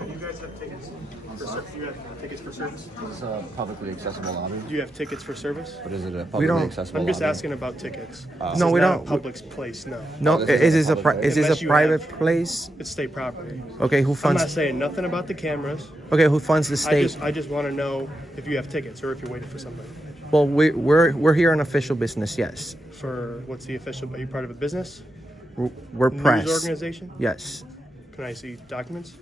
You guys have tickets? You have tickets for service? This is a publicly accessible lobby. Do you have tickets for service? But is it a publicly accessible I'm just lobby? asking about tickets. No, we Not don't. a public place, no. No, is this Unless a you private have- place? It's state property. Okay, who I'm funds? not saying nothing about the cameras. Okay, who funds the state? I just want to know if you have tickets or if you're waiting for somebody. Well, we're here on official business. Yes, For what's the official? Are you part of a business? we're press. News organization? Yes. Can I see documents?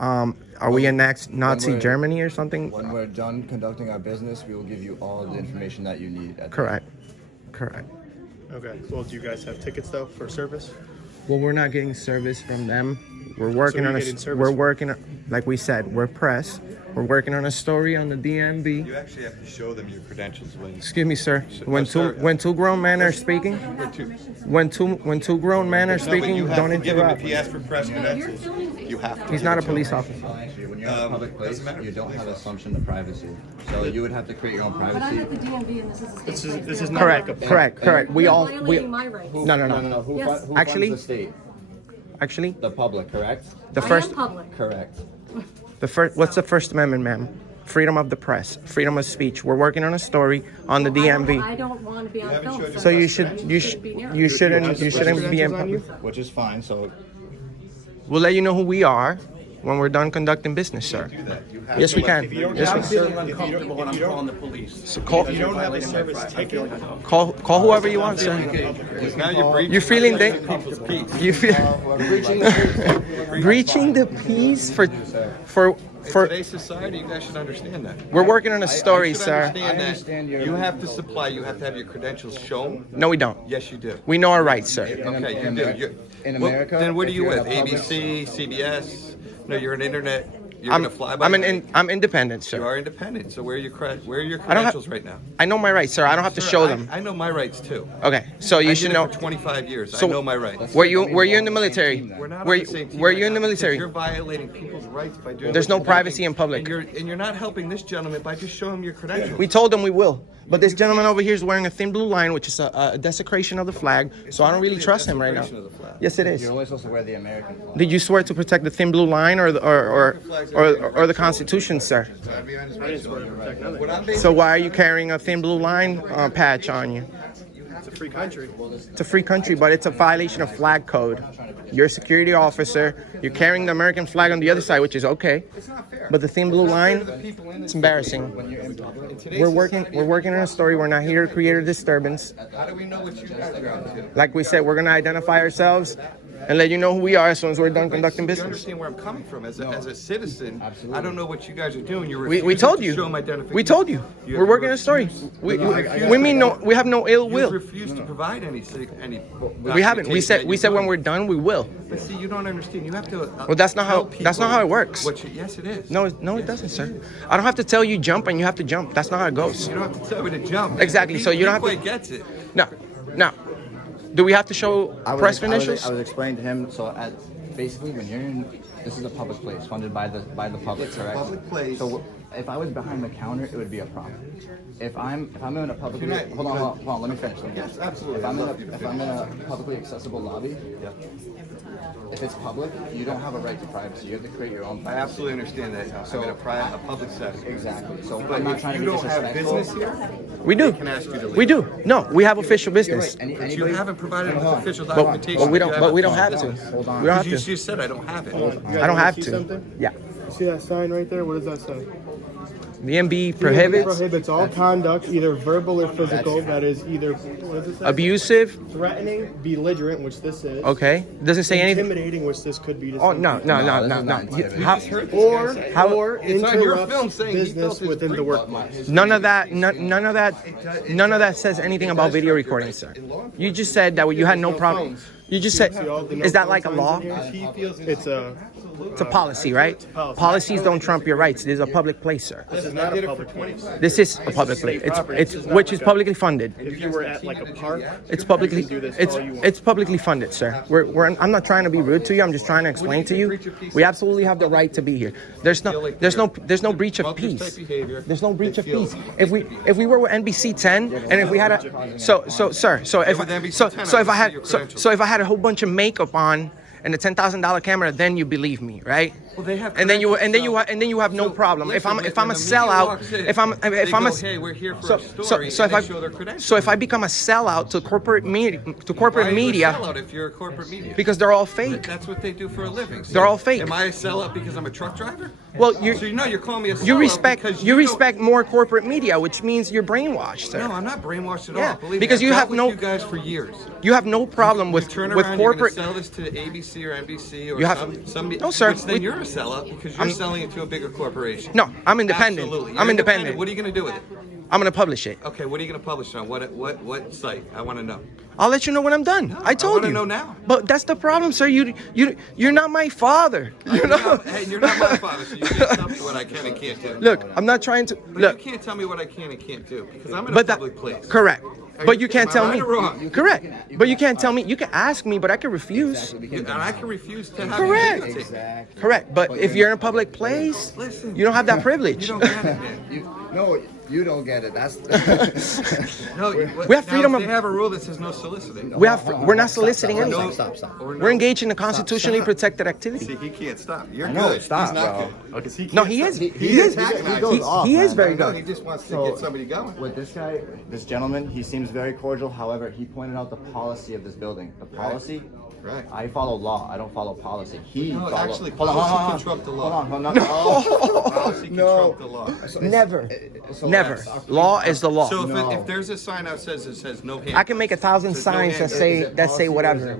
Are we in Nazi we're- Germany or something? When we're done conducting our business, we will give you all the information that you need. Correct. Correct. Okay. Well, do you guys have tickets though for service? Well, we're not getting service from them. We're working you're on getting service we're from- working like we said, we're press. We're working on a story on the DMV. You actually have to show them your credentials when. Excuse me, sir. sir. When two grown men are speaking, when two grown men are No, but speaking, you have don't to give him interrupt. if he asks for press credentials. You have to. He's give not it a to police him. officer. Actually, when you're in a public place, you don't have assumption of privacy. So you would have to create your own But I'm privacy. at the DMV and this is a state place. This is not Correct. like a Correct. We You're all violating my rights. no. No. Who, Yes. who Actually- funds the state? Actually, The public, correct? the I first am public. Correct. what's the First Amendment, ma'am? Freedom of the press, freedom of speech. We're working on a story on the DMV. I don't want to be on film. So you shouldn't be in. on you? Which is fine. So We'll let you know who we are when we're done conducting business, sir. Yes, we can. Yes, we can. uncomfortable when I'm calling the police. So call You don't have a service ticket. call whoever you want, sir. Because now you're breaching. You're feeling people's peace. you feel breaching the peace for In today's society, you guys should understand that. we're working on a story, You should sir. understand I understand that your- you have to supply. You have to have your credentials shown. No, we don't. Yes, you do. We know our rights, sir. Okay, you do. in Well, America, then what are if you you're in with? a public- ABC, CBS? No, you're an internet. You're I'm gonna fly by. night. I'm independent, You sir. are independent. So where are your I don't have- credentials right now? I know my rights, sir. I don't have to Sir, show them. I know my rights too. Okay, so you I should did know. it for 25 years. So- I know my rights. Were you in the military? We're not Were on the same team were right you in the now because military? You're violating people's rights by doing. There's what no you're privacy doing. in public. And you're not helping this gentleman by just showing him your credentials. We told them we will. But this gentleman over here is wearing a thin blue line, which is a desecration of the flag. So I don't really trust him right now. Desecration of the flag. Yes, it is. You're only supposed to wear the American flag. Did you swear to protect the thin blue line or the Constitution, sir? What I'm basically So why are you carrying a thin blue line patch on you? It's a free country. It's a free country, but it's a violation of flag code. You're a security officer. You're carrying the American flag on the other side, which is okay. It's not fair. But the thin blue line, it's embarrassing. In today's We're working on a story. We're not here to create a disturbance. How do we know what you guys are up to? Like we said, we're gonna identify ourselves and let you know who we are as soon as we're done conducting You business. understand where I'm coming from as a citizen. I don't know what you guys are doing. You're We refusing told to you. show my identification. We told you. We're working on a story. We mean no. We have no ill You will. refuse to provide any. We haven't. We said when we're done, we will. But see, you don't understand. You have to. Well, that's not how- tell that's not people how it works. Yes, it is. No, it doesn't, sir. I don't have to tell you jump and you have to jump. That's not how it goes. You don't have to tell me to jump. Exactly, so you don't have to- He quite gets it. No. Do we have to show press credentials? I was explaining to him. So basically, when you're in, this is a public place funded by the public, It's a correct? public place. So if I was behind the counter, it would be a problem. If I'm in a publicly Can I- hold on, let me finish. Yes, absolutely. If I'm I'd love you to in a publicly accessible lobby, if it's public, you don't have a right to privacy. You have to create your own I privacy. absolutely understand that. I'm in a public setting. Exactly. So But I'm not if trying you to be don't have disrespectful. business here, We do. can ask you to leave. We do. No, we have official business. but you haven't provided us official But, documentation. but we that don't. you But we have don't have to. Hold on. We don't have You to. just said I don't have it. I don't have See to. something? Yeah. You see that sign right there? What does that say? The MB prohibits Prohibits all conduct, either verbal or physical, that is either, what does it say? abusive. Threatening, belligerent, which this is. Okay. Doesn't say anything. Intimidating, which this could be. to Oh some no, people. no, no, this no, is no. not intimidating. How, Or, How- or It's on your interrupt film saying he business felt his within the freak workplace. none of that. None of that. None of that says anything about video recording, sir. You just said that you had no problem. You just said, See all the no is that phone like a signs law? in here? He feels It's a It's a policy, right? policy. Policies don't trump your rights. This is a public place, sir. This is not a public place. This is a public place. It's which is publicly funded. If you were at like a park, It's publicly you can do this it's all you want. it's publicly funded, sir. I'm not trying to be rude to you. I'm just trying to explain to you. We absolutely have the right to be here. There's no breach of peace. There's no breach of peace. If we were with NBC 10 and if we had a so if I had a whole bunch of makeup on and a $10,000 camera, then you believe me, right? Well, they have and then you have no So, problem. listen, if I'm a when the media sellout, walks in, if I'm they go, a hey, we're here for a story, so and if they show their I credentials. become a sellout to corporate media Why are you a sellout if you're a corporate media? because they're all fake. That's what they do for a living. So They're all fake. Am I a sellout because I'm a truck driver? Well, So you're calling me a sellout you respect because you don't- respect more corporate media, which means you're brainwashed, sir. No, I'm not brainwashed at Yeah, all. Believe because me, you I've have dealt no- with you guys for years. You have no problem with Turn with around, corporate. you're gonna sell this to ABC or NBC or You have- some No, sir, Which then we- you're a sellout because you're selling it to a bigger corporation. No, I'm independent. Absolutely. I'm You're independent. What are you going to do with it? I'm gonna publish it. Okay, what are you going to publish on? What site? I want to know. I'll let you know when I'm done. I told wanna you. know now. But that's the problem, sir. You're not my father. You know. Hey, you're not my father, so you can't tell me what I can and can't do. Look, I'm not trying to But look. you can't tell me what I can and can't do because I'm in a But that public place. correct. But you can't am I tell right me. or wrong? Correct. But you can't tell me. You can ask me, but I can refuse. And I can refuse to have Correct. you videotape. Correct. But if you're in a public place, Listen, you don't have that privilege. You don't get it, man. No, you don't get it. That's No, We have freedom now, of- if they have a rule that says no soliciting. We're not soliciting anything. Stop. Or no, We're engaged in a constitutionally protected activity. See, he can't stop. You're No, good. stop, He's not bro. good. Because he No, can't he stop. is. He is. He goes off, He is man. very I know, he good. just wants to So- get somebody going. With this guy, this gentleman, he seems very cordial. However, he pointed out the policy of this building. The policy. Right. I follow law. I don't follow policy. He No, follow. actually, Hold on, policy hold on, can trump the law. Hold on. No. Policy can No. trump the law. Never. So Never. yes. Law is the law. So No. if there's a sign out that says no hand, I can make 1,000 says no signs that handgun. say whatever.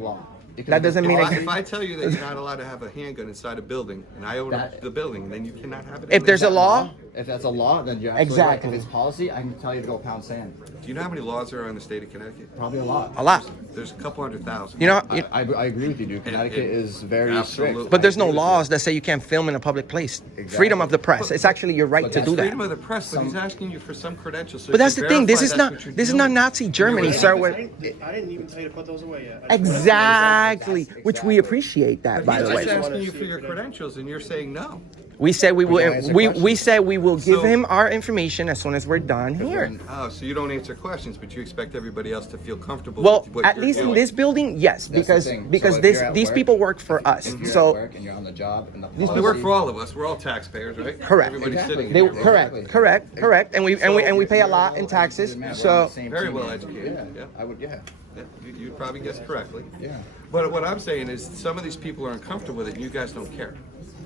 That doesn't mean If I tell you that you're not allowed to have a handgun inside a building, and I own the building, then you cannot have it. If there's a law, If that's a law, then you're absolutely Exactly. right. If it's policy, I can tell you to go pound sand. Do you know how many laws there are in the state of Connecticut? Probably a lot. a lot. There's a couple 100,000. You know, I agree with you, dude. Connecticut is very Absolutely. strict. but there's no laws that say you can't film in a public place. Freedom of the press. It's actually your right to do that. Freedom of the press, but he's asking you for some credentials. So But you that's can the thing. This verify is that's not what you're this is doing. not Nazi Germany, sir. I didn't even tell you to put those away yet. Exactly. Which we appreciate that, by He's the just way. asking you for your credentials, and you're saying no. We said we will. answer We questions. said we will give So- him our information as soon as we're done here. Oh, so you don't answer questions, but you expect everybody else to feel comfortable Well, with what at you're least in doing. this building, yes, That's the because thing. because So if this you're at these work- people work for us. If you're So at work and you're on the job and the Well, they work for all of us. We're all taxpayers, right? Correct. Everybody's sitting they here. correct, and we pay a lot in taxes. So Very well educated. Yeah. I would, yeah. Yeah, you'd probably guess correctly. Yeah. But what I'm saying is some of these people are uncomfortable with it, and you guys don't care.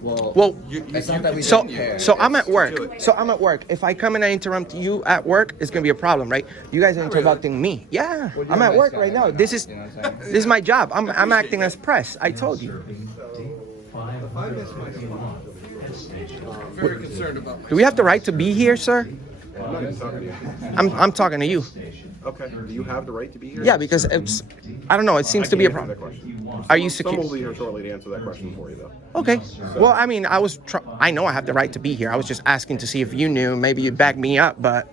well. It's not that we So, don't care. so I'm at Do work. it. So I'm at work. If I come in and interrupt you at work, it's gonna be a problem, right? You guys are interrupting me. Yeah, Well, I'm you're at a work nice guy, right now. why This not? is You know what I'm saying? this is my job. I'm acting as press. I told you. I miss my spot. I'm very concerned about Do we have the right to be here, sir? I'm not even talking to you. I'm talking to you. Okay. Do you have the right to be here? Yeah, because it's I don't know. It seems to be a problem. Are you Someone will secure? be here shortly to answer that question for you, though. Okay. Well, I mean, I know I have the right to be here. I was just asking to see if you knew. Maybe you'd back me up, but.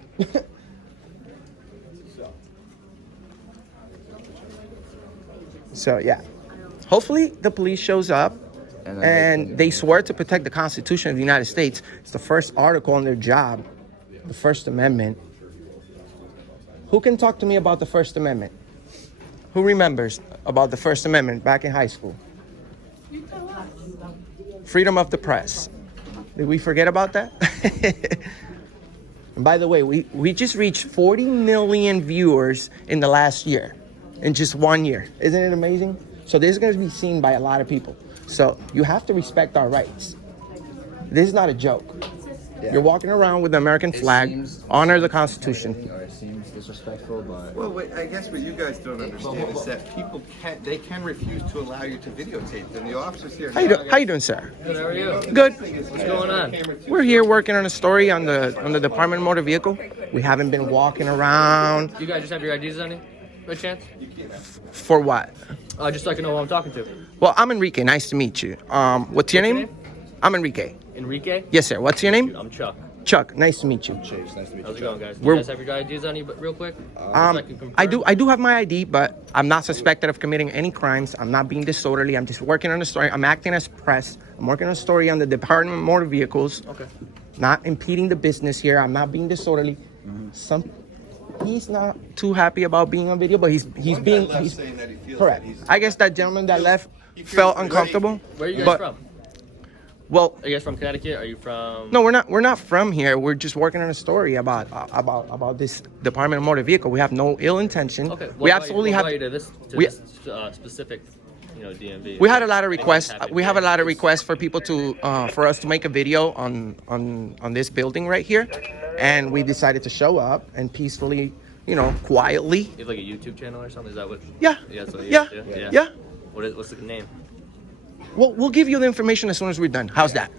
So yeah, hopefully the police shows up and they swear to protect the Constitution of the United States. It's the first article on their job, the First Amendment. Who can talk to me about the First Amendment? Who remembers about the First Amendment back in high school? Freedom of the press. Did we forget about that? And by the way, we just reached 40 million viewers in the last year, in just 1 year. Isn't it amazing? So this is going to be seen by a lot of people. So you have to respect our rights. This is not a joke. Yeah. You're walking around with the American flag, seems- honor the Constitution. Or it seems disrespectful, but Well, wait, I guess what you guys don't understand is that people can refuse to allow you to videotape them. The officers here. How you doing, sir? Good, how are you? Good. What's going on? We're here working on a story on the Department of Motor Vehicle. We haven't been walking around. You guys just have your IDs on you? by chance? For what? Just so I can know who I'm talking to. Well, I'm Enrique. Nice to meet you. What's your name? I'm Enrique. Enrique? Yes, sir. What's your name? I'm Chuck. Chuck. Nice to meet you. Chase, nice to meet you. How's it going, guys? Do you We're- guys have your IDs on you, but real quick? I do have my ID, but I'm not suspected of committing any crimes. I'm not being disorderly. I'm just working on a story. I'm acting as press. I'm working on a story on the Department of Motor Vehicles. Okay. Not impeding the business here. I'm not being disorderly. He's not too happy about being on video, but he's being saying that he feels correct. that he's- I guess that gentleman that left felt uncomfortable. Where are you guys but, from? Well, Are you guys from Connecticut? Are you from... no, we're not from here. We're just working on a story about this Department of Motor Vehicle. We have no ill intention. Okay. We absolutely have. to this specific, DMV? We had a lot of requests. We have a lot of requests for people to for us to make a video on this building right here, and we decided to show up and peacefully, quietly. You have like a YouTube channel or something? Is that what? Yeah. Yeah. So Yeah. What's the name? Well, we'll give you the information as soon as we're done. How's that?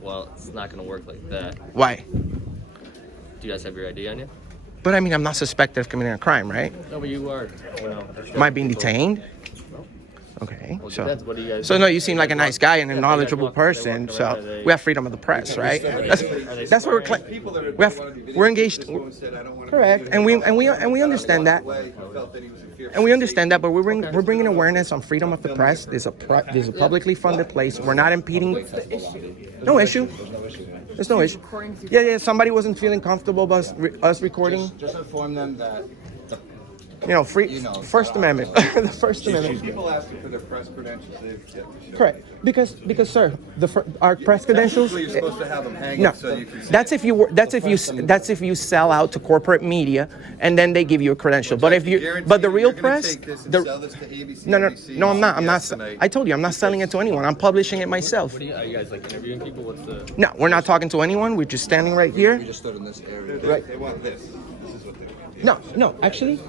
Well, it's not gonna work like that. Why? Do you guys have your ID on you? But I mean, I'm not suspected of committing a crime, right? No, but you are. Am I being detained? Okay, Well, so that's what do you guys so do? no, you seem like a nice guy and a Yeah, knowledgeable they walk person. around, So we have freedom of the press, right? That's what we're claiming. People that are We have, wanna be we're videotaped, engaged. this woman said, "I don't wanna Correct, be and we videotaped." understand that, Way, he felt that he was in fear for and we his understand that. But we're bringing awareness on freedom of the press. There's a publicly funded place. We're not impeding. No issue. There's no issue. Yeah. Somebody wasn't feeling comfortable about us recording. Just inform them that First Amendment. The First Amendment. People asking for their press credentials, they've get to show. Correct. Because sir, our press credentials. Usually you're supposed to have them hanging No, so you can see. that's if you sell out to corporate media and then they give you a credential. But if you, but the real press, Sell this to ABC, no, NBC, I'm not. CBS tonight. I told you, I'm not selling it to anyone. I'm publishing it myself. Are you guys like interviewing people? What's the? No, we're not talking to anyone. We're just standing right here. we just stood in this area. They want this. This is what they want. No, actually.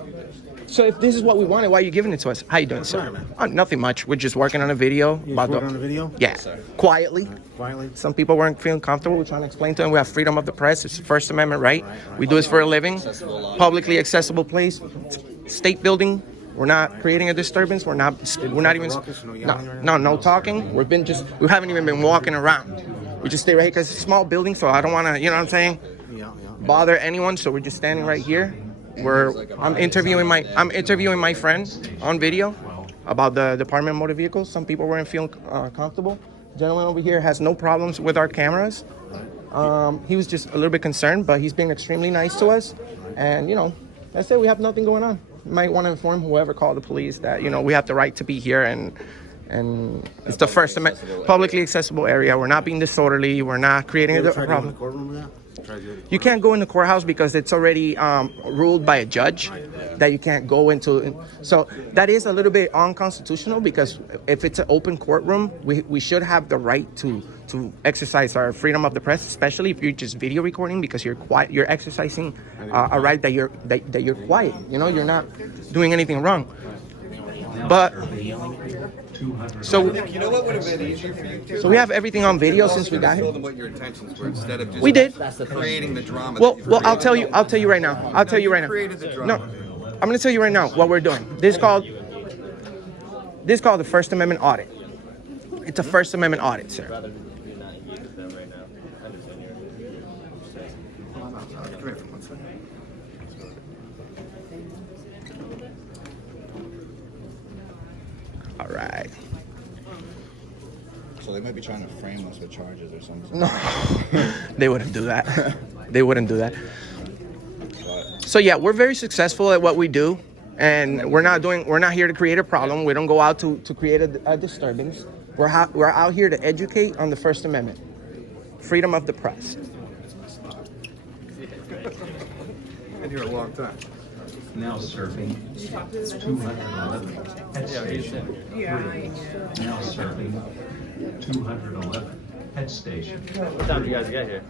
So if this is what we wanted, why are you giving it to us? How you doing, sir? Nothing much. We're just working on a video about working on a video? Yeah, quietly. Quietly. Some people weren't feeling comfortable. We're trying to explain to them we have freedom of the press. It's the First Amendment right. We do this for a living. Publicly accessible place. State building. We're not creating a disturbance. We're not even. No talking. We haven't even been walking around. We just stay right here because it's a small building, so I don't want to. You know what I'm saying? Bother anyone. So we're just standing right here. I'm interviewing my friend on video about the Department of Motor Vehicles. Some people weren't feeling comfortable. Gentleman over here has no problems with our cameras. He was just a little bit concerned, but he's been extremely nice to us. And that's it. We have nothing going on. You might want to inform whoever called the police that we have the right to be here and it's the First Amendment, publicly accessible area. We're not being disorderly. We're not creating a problem. You can't go in the courthouse because it's already ruled by a judge that you can't go into. So that is a little bit unconstitutional because if it's an open courtroom, we should have the right to exercise our freedom of the press, especially if you're just video recording because you're quiet. You're exercising a right that you're quiet. You're not doing anything wrong. But so You know what would have been easier for you to? we have everything on video since we got Told here. them what your intentions were instead of just We did. creating the drama. Well, that you I'll tell you right now. created the No, drama. I'm going to tell you right now what we're doing. This is called the First Amendment audit. It's a First Amendment audit, sir. Rather than not engage with them right now. I understand Come here for 1 second. All right. So they might be trying to frame us with charges or something. No, they wouldn't do that. They wouldn't do that. So yeah, we're very successful at what we do, and we're not here to create a problem. We don't go out to create a disturbance. We're out here to educate on the First Amendment, freedom of the press. Been here a long time. Now serving 211 head station. Now serving 211 head station. What time did you guys get here?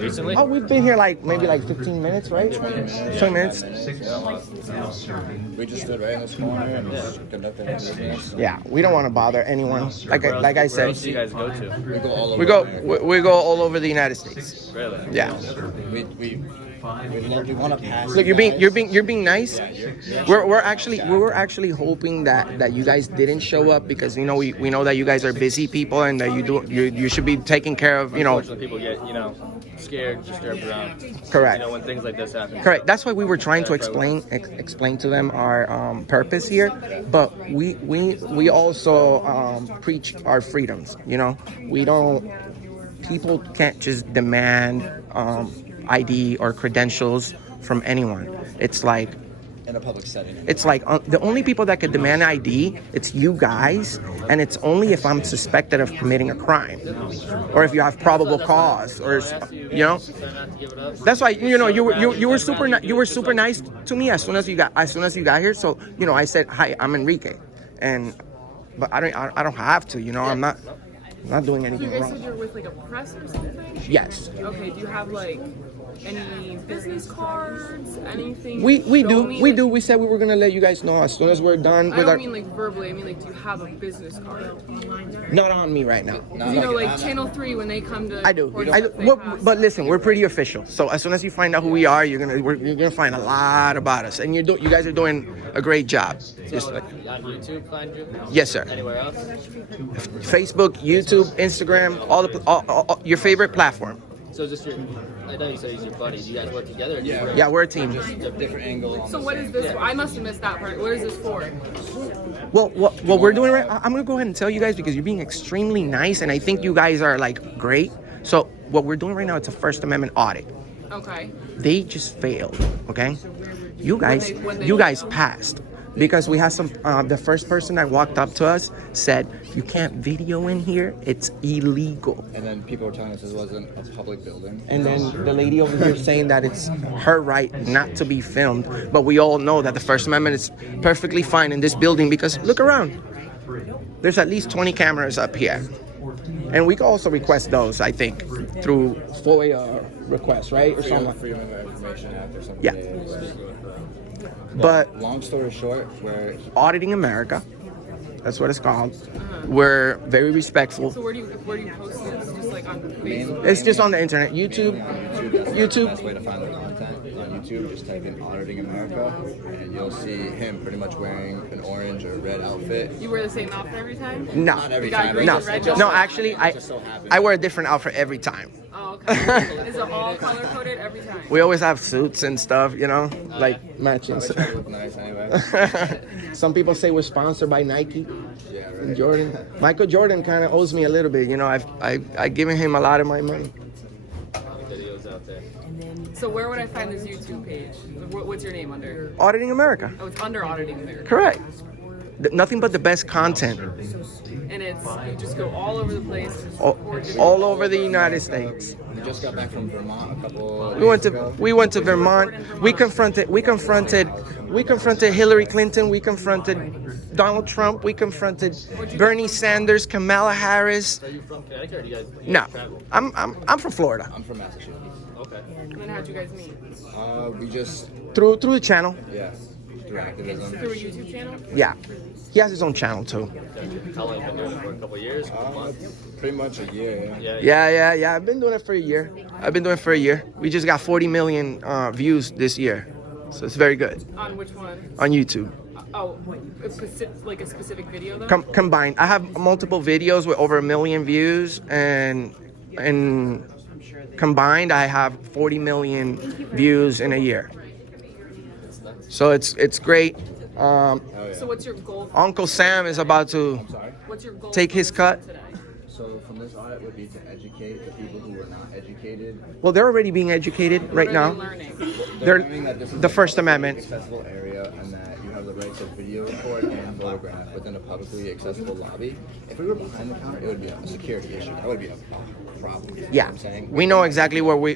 Recently? Oh, we've been here maybe 15 minutes, right? 20 minutes. 6 now serving. We just stood right in this corner and just conducted our business. Yeah, we don't want to bother anyone. Like I Where said, else do you guys go to? We go all over. we go all over the United States. Really? Yeah. We You want to pass? Look, you're being nice. We're actually hoping that you guys didn't show up because we know that you guys are busy people and that you should be taking care of Unfortunately, people get scared, disturbed around. Correct. When things like this happen. Correct. That's why we were trying to explain to them our purpose here, but we also preach our freedoms. We don't. People can't just demand ID or credentials from anyone. It's like In a public setting. it's like the only people that could demand ID, it's you guys, and it's only if I'm suspected of committing a crime, or if you have probable cause, or That's why you were super nice to me as soon as you got here. So I said, hi, I'm Enrique, but I don't have to. I'm not doing You anything guys wrong. said you're with like a press or something? Yes. Okay, do you have like any business cards? Anything? We to show do. me? We do. We said we were gonna let you guys know as soon as we're done I with don't our. mean like verbally, I mean like do you have a business card? Not on me right now. Like Channel 3 when they come to I do. report I do. stuff they Well, pass. but listen, we're pretty official. So as soon as you find out who we are, you're gonna find a lot about us, and you guys are doing a great job. Just So, like, on YouTube, find you? yes, sir. Anywhere else? Facebook, YouTube, Instagram, all your favorite platform. So just I know you said he's your buddy. Do you guys work together? Or do you work Yeah, we're a team. Different angle. On So the what same is this? I must have missed that part. What is this for? Well, what we're doing right, I'm gonna go ahead and tell you guys because you're being extremely nice, and I think you guys are like great. So what we're doing right now, it's a First Amendment audit. Okay. They just failed. Okay, you When they guys passed. Because we had the first person that walked up to us said, you can't video in here, it's illegal. And then people were telling us this wasn't a public building. And then the lady over here saying that it's her right not to be filmed. But we all know that the First Amendment is perfectly fine in this building because look around. There's at least 20 cameras up here. And we can also request those, I think, through FOIA requests, right? Or something. Freedom of Information Act or something. Yeah. But long story short, we're Auditing America, that's what it's called. We're very respectful. So where do you post this? Just like on Facebook? It's just on the internet. YouTube. That's the best way to find the content. On YouTube, just type in Auditing America, and you'll see him pretty much wearing an orange or red outfit. You wear the same outfit every time? No, Not every You got time. green no, and red no. just- Actually, I wear a different outfit every time. Oh, okay. Is it all color coded every time? We always have suits and stuff, like matching. I try to look nice anyway. Some people say we're sponsored by Nike Yeah, and right. Jordan. Michael Jordan kind of owes me a little bit. I've given him a lot of my money. videos out there? So where would I find this YouTube page? What's your name under? Auditing America. Oh, it's under Auditing America. Correct. Nothing but the best content. And it's you just go all over the place. Just All, record different- all over the United States. We just got back from Vermont a couple. We went days ago. to Vermont. We confronted Hillary Clinton. We confronted Donald Trump. We confronted Bernie Sanders, Kamala Harris. Are you from Connecticut or do you guys No, travel? I'm from Florida. I'm from Massachusetts. Okay. And then how'd you guys meet? We just Through the channel. through activism. Through a YouTube channel? Yeah, he has his own channel too. How long have you been doing it for? A couple of years? A couple months? Pretty much a year. Yeah. Yeah. I've been doing it for a year. We just got 40 million views this year, so it's very good On which one? on YouTube. Oh, like a specific video though? Combined, I have multiple videos with over 1 million views, and combined, I have 40 million views in a year. So it's great. So what's your goal? Uncle Sam is about to What's your goal? take his cut. today? So from this audit would be to educate the people who are not educated. Well, they're already being educated right What are now. they learning? They're learning that this is the a First publicly Amendment. accessible area and that you have the right to video record and photograph within a publicly accessible lobby. If we were behind the counter, it would be a security issue. That would be a problem. You know Yeah, what I'm saying? we know exactly where we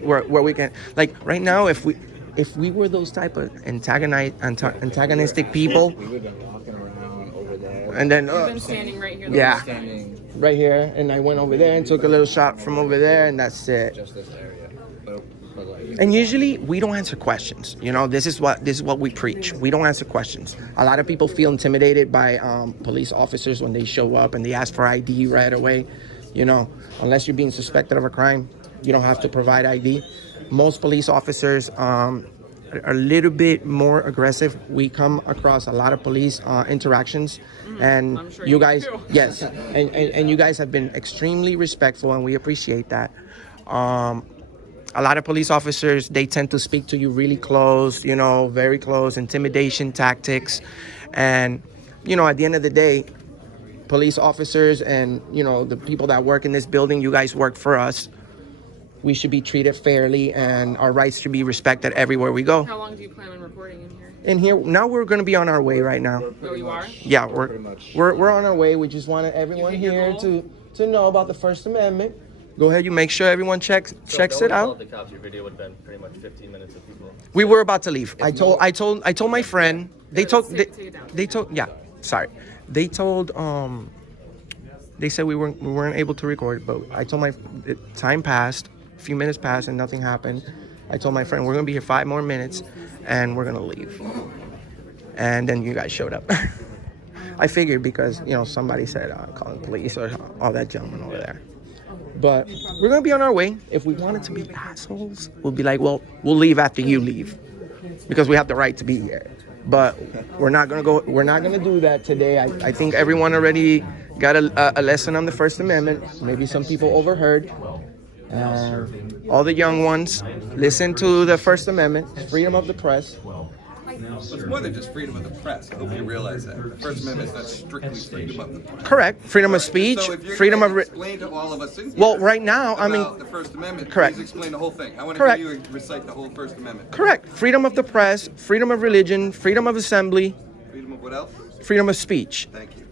can. Like right now, if we were those type of antagonistic people, We would have been walking around over there. and then You've been standing right here. yeah, Standing right here, and I went over there and took a little shot from over there, and that's it. just this area. But like, And usually we don't answer questions. This is what we preach. We don't answer questions. A lot of people feel intimidated by police officers when they show up and they ask for ID right away. Unless you're being suspected of a crime, you don't have to provide ID. Most police officers are a little bit more aggressive. We come across a lot of police interactions, and I'm sure you you guys, do. yes, and you guys have been extremely respectful, and we appreciate that. A lot of police officers, they tend to speak to you really close, you know, very close, intimidation tactics. And, you know, at the end of the day, police officers and, you know, the people that work in this building, you guys work for us. We should be treated fairly, and our rights should be respected everywhere we go. How long do you plan on recording in here? In here, now we're going to be on our way right now. Oh, you are? Yeah, we're on our way. We just wanted everyone hit your here goal? to know about the First Amendment. Go ahead, you make sure everyone checks it out. The cops, your video would have been pretty much 15 minutes of people. We were about to leave. I told my friend. They told Take it down. they told yeah. Sorry, they told They said we weren't able to record, but I told time passed, a few minutes passed, and nothing happened. I told my friend we're gonna be here 5 more minutes, and we're gonna leave. And then you guys showed up. I figured because somebody said calling police or all that gentleman over there. But we're gonna be on our way. If we wanted to be assholes, we'll be like, well, we'll leave after you leave, because we have the right to be here. But we're not gonna go. We're not gonna do that today. I think everyone already got a lesson on the First Amendment. Maybe some people overheard. All the young ones, listen to the First Amendment, freedom of the press. It's more than just freedom of the press. I hope you realize that. The First Amendment is not strictly freedom of the press. Correct. Freedom of speech, So if you're freedom gonna of... explain to all of us in here Well, right now, about the First Amendment, correct. please explain the whole thing. I want to Correct. hear you recite the whole First Amendment. Correct. Freedom of the press, freedom of religion, freedom of assembly, Freedom of what else? freedom of speech. Thank you.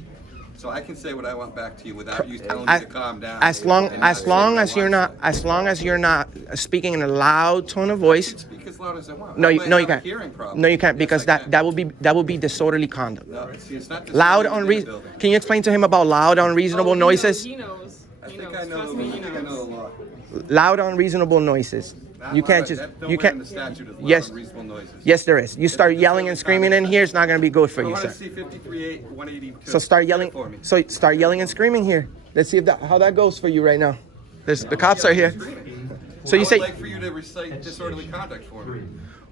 So I can say what I want back to you without you telling me to calm down. As long and not as say long what I as you're want not to say. speaking in a loud tone of voice. Speak as loud as I want. No, I you might no you have a can't. hearing problem. No, you can't, Yes, because I can. that would be disorderly conduct. No, see, it's not Loud disorderly in the unreasonable. building. Can you explain to him about loud unreasonable Oh, noises? He knows. I He think knows. I know. Trust me, I he think I know knows. the law. Loud unreasonable noises. You can't just you can't. The statute is loud, Yes. unreasonable noises. Yes, there is. You start yelling and screaming in here, it's not gonna be good for I you, want to sir. see 53-8, 182. So start yelling. for me. So start yelling and screaming here. Let's see how that goes for you right now. The cops are here. So you I say, would like for you to recite disorderly conduct for me.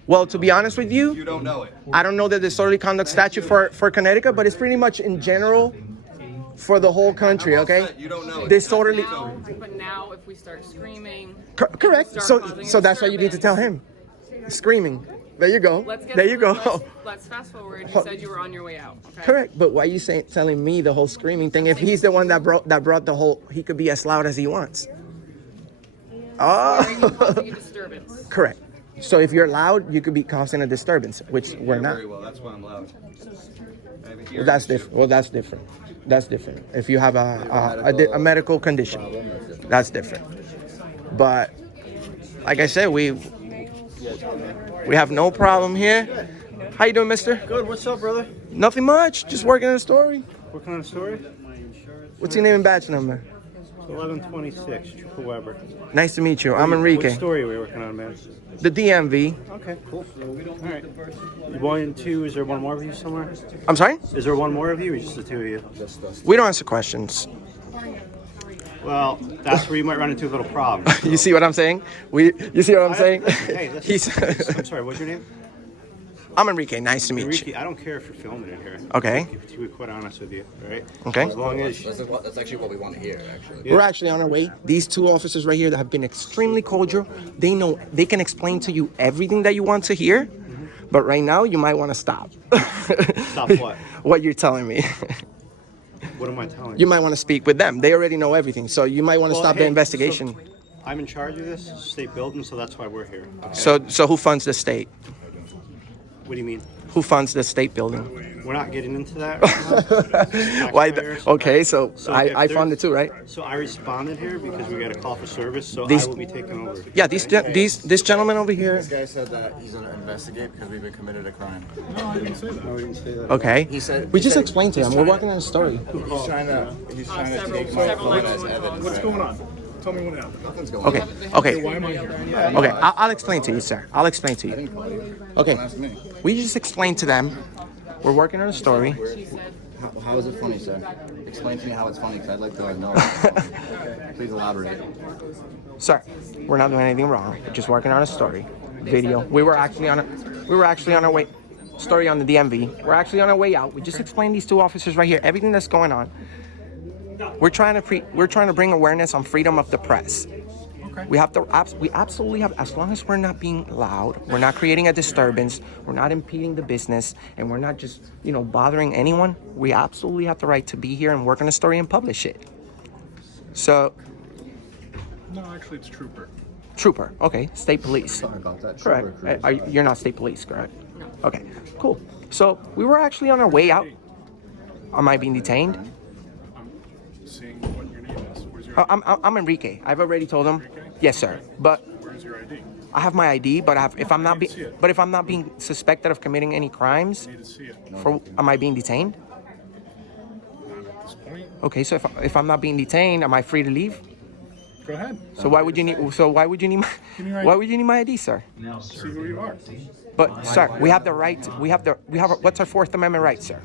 well, to be honest with You you, don't know it. I don't know the disorderly conduct statute for Connecticut, but it's pretty much in general for the whole country. Okay. You don't know it. Disorderly. But now, if we start screaming, Correct. Start So causing a so that's why you need to tell him. Screaming. There you go. let's get There you go. Let's fast forward. You said you were on your way out. Okay. Correct, but why are you telling me the whole screaming thing if he's the one that brought the whole? He could be as loud as he wants. Are you Oh, causing a disturbance? correct. So if you're loud, you could be causing a disturbance, which we're not. Very well. That's why I'm loud. I have a Well, hearing that's issue. different. Well, that's different. That's different. If you have a medical condition, that's different. But like I said, we have no problem here. How you doing, mister? Good. What's up, brother? Nothing much. Just working on a story. Working on a story? What's your name and badge number? 1126, Triple Weber. Nice to meet you. I'm What Enrique. story are we working on, man? The DMV. Okay, cool. All right. 1 and 2, is there one more of you somewhere? I'm sorry? Is there one more of you or just the two of you? We don't answer questions. Well, that's where you might run into a little problem. You see what I'm saying? You see what I'm saying? Hey, listen. I'm sorry, what's your name? I'm Enrique. Nice to meet you. Enrique, I don't care if you're filming it here. Okay. To be quite honest with you, all right? Okay. As long as That's actually what we want to hear, actually. We're actually on our way. These two officers right here that have been extremely cordial. They can explain to you everything that you want to hear. But right now, you might want to stop. Stop what? What you're telling me. What am I telling You might want to speak with them. They already know everything. So you might want to Well, stop hey, the investigation. so I'm in charge of this state building, so that's why we're here. So who funds the state? What do you mean? Who funds the state building? We're not getting into that right now. Why? Taxpayers, Okay, right? so So I if fund there's- it too, right? So I responded here because we got a call for service, so These- I will be taking over. Yeah, this gentleman over here. This guy said that he's going to investigate because we've committed a crime. No, I didn't say that. Okay. He said We just he said- explained to him. he's We're trying working on a story. He's trying to Several take my phone as 911 evidence. calls. What's going on? Tell me what happened. Nothing's going Okay. on. Okay. Why am I here? Okay. I'll explain to you, sir. I'll explain to you. Okay. Don't ask me. We just explained to them. We're working on a story. How is it funny, sir? Explain to me how it's funny, because I'd like to know. Please elaborate. Sir, we're not doing anything wrong. We're just working on a story, video. We were actually on our way. Story on the DMV. We're actually on our way out. We just explained these two officers right here everything that's going on. We're trying to bring awareness on freedom of the press. Okay. We absolutely have, as long as we're not being loud, we're not creating a disturbance, we're not impeding the business, and we're not just, bothering anyone, we absolutely have the right to be here and work on a story and publish it. So. No, actually, it's Trooper. Trooper, okay, state police. Sorry about that. Correct. You're not state police, correct? No. Okay, cool. So we were actually on our way out. Am I being detained? I'm seeing what your name is. Where's your ID? I'm Enrique. I've already told him. Yes, sir. But Where's your ID? I have my ID. But if I'm not being suspected of committing any crimes, I need to see it. am I being detained? Not at this point. Okay, so if I'm not being detained, am I free to leave? Go ahead. So why would you need my ID, sir? Now See who serving you are. But sir, we have the right. What's our Fourth Amendment right, sir?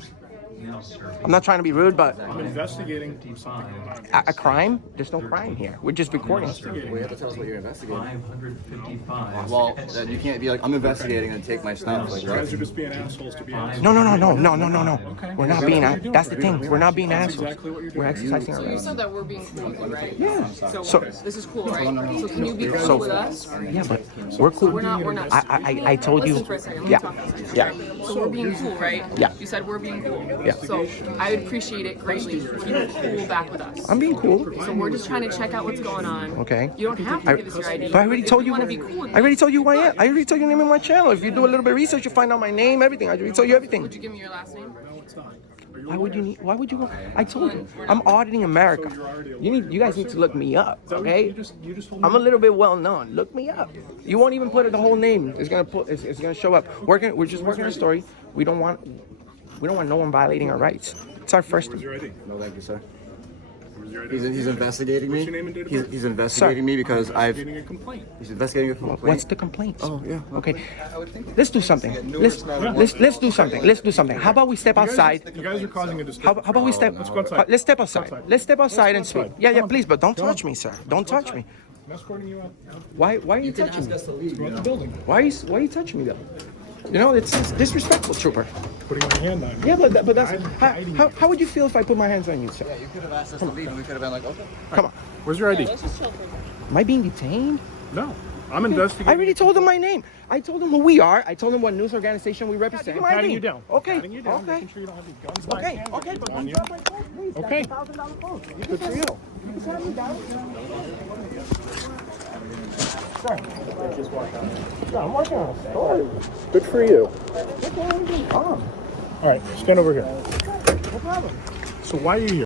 now serving I'm not trying to be rude, but I'm investigating something. a crime? There's no crime here. We're just recording. Well, you have to tell us what you're investigating. 555. Well, then you can't be like, I'm investigating and take my stuff. Like, You guys are just being assholes to be assholes. No. We're not being. That's the thing. We're not being assholes. Exactly what you're doing. We're exercising our So you rights. said that we're being cool with you, right? Yeah. So, So- this is cool, right? So can you be cool with us? Yeah, but we're cool. We're not. I told you. Listen for a second. Let me Yeah. talk for a second. Yeah. So we're being cool, right? Yeah. You said we're being cool. Yeah. So I would appreciate it greatly if you were cool back with us. I'm being cool. So we're just trying to check out what's going on. Okay. You don't have to give us your ID. But I already told you. want to be cool with I already told you who I am. I already told you the name of my channel. If you do a little bit of research, you find out my name, everything. I already told you everything. Would you give me your last name? No, it's not. Are you Why would you need? Why would you go? I told you. I'm auditing America. You guys need to look me up, okay? You just told me. I'm a little bit well known. Look me up. You won't even put the whole name. It's gonna show up. We're just working a story. We don't want no one violating our rights. It's our first. Where's your ID? no, thank you, sir. Where's your ID? He's investigating me. What's your name and date of birth? He's investigating me because Getting a complaint. He's investigating a complaint. What's the complaint? Oh, yeah. Okay. Let's do something. Let's do something. Let's do something. How about we step outside? You guys are causing a disturbance. How about we step? Let's go outside. Let's step outside. Let's step outside and speak. outside. Yeah, Come on. please, but don't Come touch on. me, sir. Don't touch me. I'm escorting you out. Why are you touching me? Go out the building. Why are you touching me though? It's disrespectful, trooper. Putting my hand on you. Yeah, but that's how would you feel if I put my hands on you, sir? Yeah, you could have asked us to leave and we could have been like, okay. Come on. Where's your ID? Am I being detained? No. I'm investigating. I already told him my name. I told him who we are. I told him what news organization we represent. I'm patting you down. Okay. Patting you down, Okay. making sure you don't have any guns by hand Okay. But on don't you. drop my phone, please. Okay. That's $1,000 phone. You Good for you. You can pat me down. Sir, I'm working on a story. Good for you. That's all I'm doing. All right, stand over here. No problem. So why are you here?